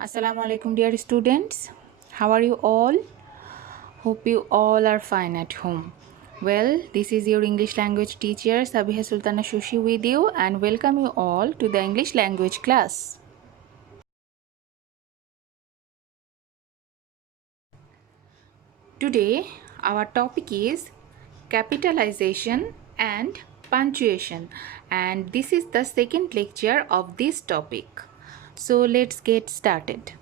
Assalamu alaikum, dear students. How are you all? Hope you all are fine at home. Well, this is your English language teacher Sabiha Sultana Shoshi with you and welcome you all to the English language class. Today, our topic is capitalization and punctuation, and this is the second lecture of this topic. So, let's get started.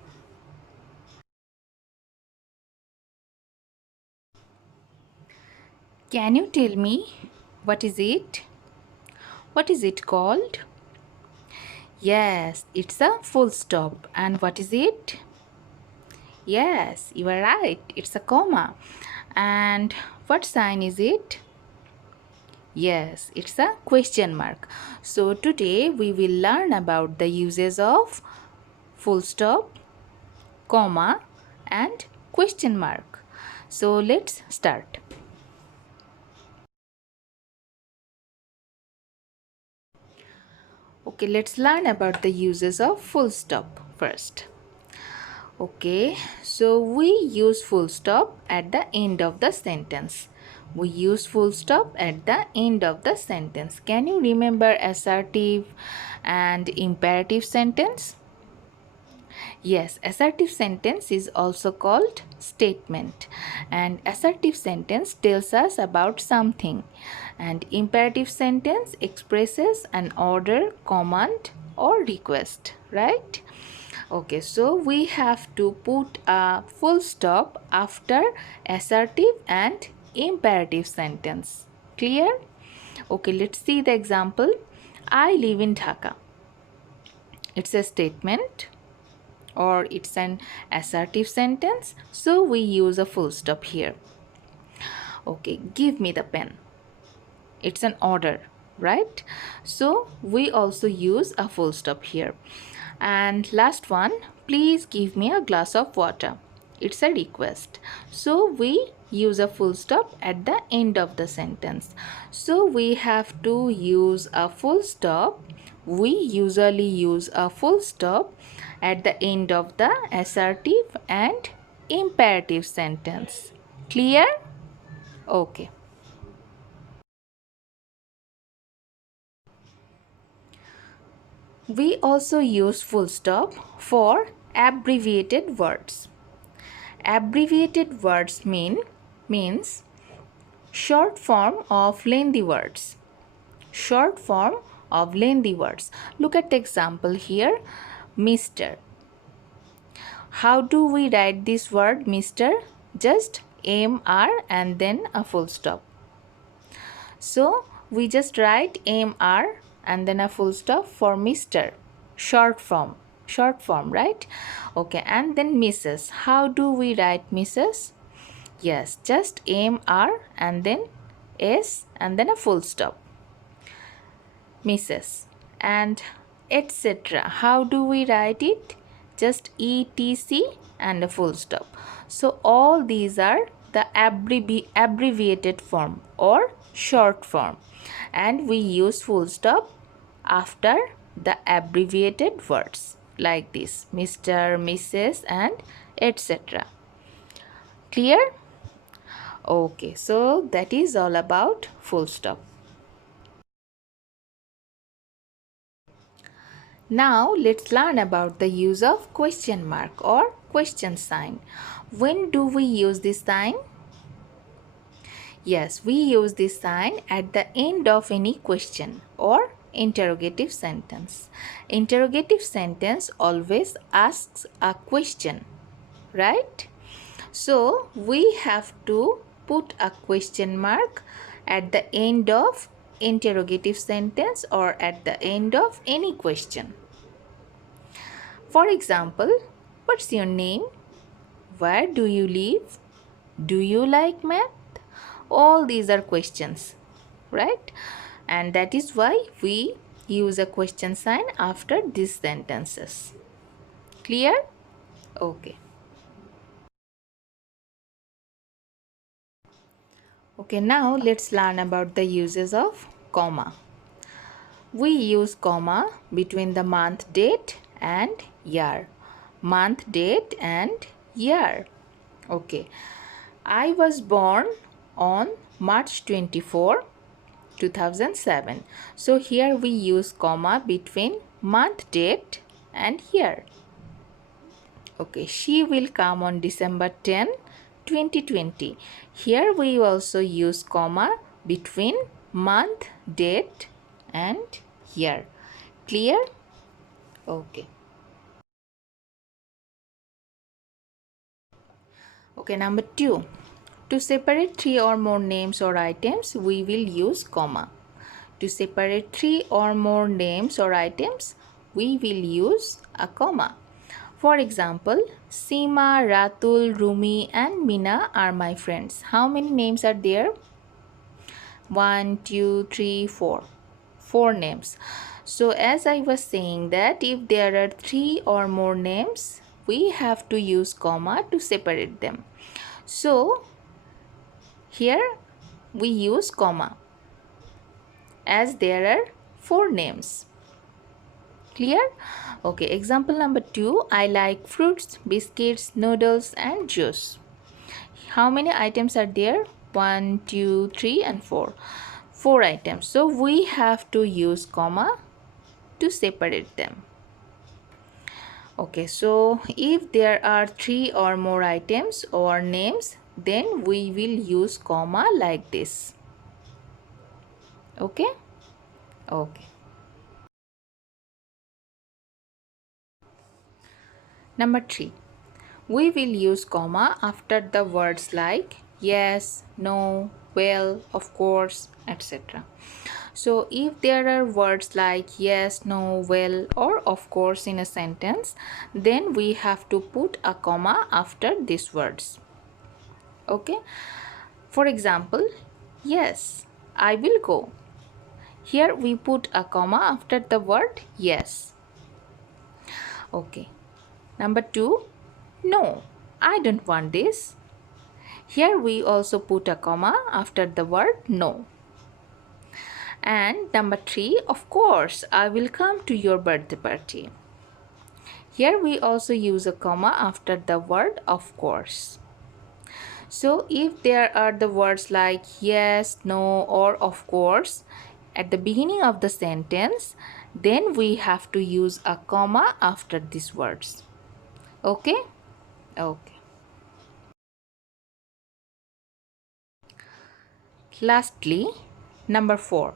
Can you tell me what is it? What is it called? Yes, it's a full stop. And what is it? Yes, you are right. It's a comma. And what sign is it? Yes, it's a question mark. So today we will learn about the uses of full stop, comma, and question mark. So let's start. Okay, let's learn about the uses of full stop first. Okay, so we use full stop at the end of the sentence. We use full stop at the end of the sentence. Can you remember assertive and imperative sentence? Yes, assertive sentence is also called statement, and assertive sentence tells us about something, and imperative sentence expresses an order, command, or request, right? Okay, so we have to put a full stop after assertive and imperative sentence. Clear? Okay, let's see the example. I live in Dhaka. It's a statement or it's an assertive sentence, so we use a full stop here. Okay, give me the pen. It's an order, right? So we also use a full stop here. And last one, please give me a glass of water. It's a request, so we use a full stop at the end of the sentence. So we have to use a full stop. We usually use a full stop at the end of the assertive and imperative sentence. Clear? Okay. We also use full stop for abbreviated words. Abbreviated words means short form of lengthy words. Short form of lengthy words. Look at the example here, Mr. How do we write this word Mr? Just MR and then a full stop. So we just write MR and then a full stop for Mr. Short form, right? Okay, and then Mrs. How do we write Mrs? Yes, just MR and then S and then a full stop. Mrs. And etc. How do we write it? Just ETC and a full stop. So all these are the abbreviated form or short form, and we use full stop after the abbreviated words like this, Mr., Mrs. and etc. Clear? Okay, so that is all about full stop. Now let's learn about the use of question mark or question sign. When do we use this sign? Yes, we use this sign at the end of any question or interrogative sentence. Interrogative sentence always asks a question, right? So we have to put a question mark at the end of interrogative sentence or at the end of any question. For example, what's your name? Where do you live? Do you like math? All these are questions, right? And that is why we use a question sign after these sentences. Clear? Okay. Okay, now let's learn about the uses of comma. We use comma between the month date and year. month, date and year. Okay. I was born on March 24, 2007. So here we use comma between month, date and year. Okay, she will come on December 10, 2020. Here we also use comma between month, date and year. Clear? Okay. Okay, number 2. To separate 3 or more names or items, we will use comma. To separate 3 or more names or items, we will use a comma. For example, Seema, Ratul, Rumi and Mina are my friends. How many names are there? 1, 2, 3, 4. 4 names. So as I was saying that if there are 3 or more names, we have to use comma to separate them. So here we use comma as there are 4 names. Clear? Okay, example number 2. I like fruits, biscuits, noodles and juice. How many items are there? 1, 2, 3 and 4. 4 items. So we have to use comma to separate them. Okay, so if there are 3 or more items or names, then we will use comma like this. Okay? Okay. Number 3. We will use comma after the words like yes, no, well, of course, etc. So if there are words like yes, no, well or of course in a sentence, then we have to put a comma after these words. Okay? For example, yes, I will go. Here we put a comma after the word yes. Okay. Number 2, no, I don't want this. Here we also put a comma after the word no. And number 3, of course, I will come to your birthday party. Here we also use a comma after the word of course. So if there are the words like yes, no or of course at the beginning of the sentence, then we have to use a comma after these words. Okay? Okay. Lastly, number 4.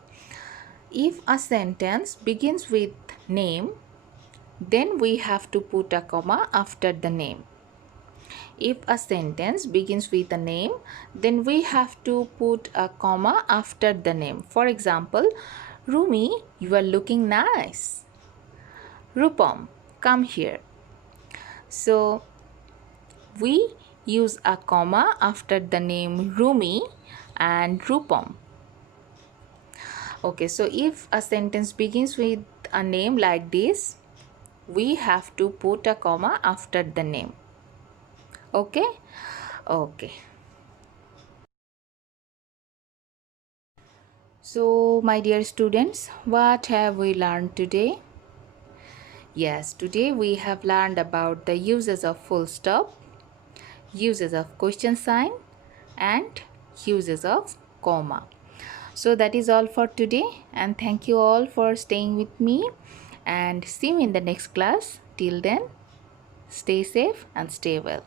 If a sentence begins with name, then we have to put a comma after the name. If a sentence begins with a name, then we have to put a comma after the name. For example, Rumi, you are looking nice. Rupam, come here. So, we use a comma after the name Rumi and Rupam. Okay, so if a sentence begins with a name like this, we have to put a comma after the name. Okay? Okay. So, my dear students, what have we learned today? Yes, today we have learned about the uses of full stop, uses of question sign, and uses of comma. So that is all for today, and thank you all for staying with me, and see you in the next class. Till then, stay safe and stay well.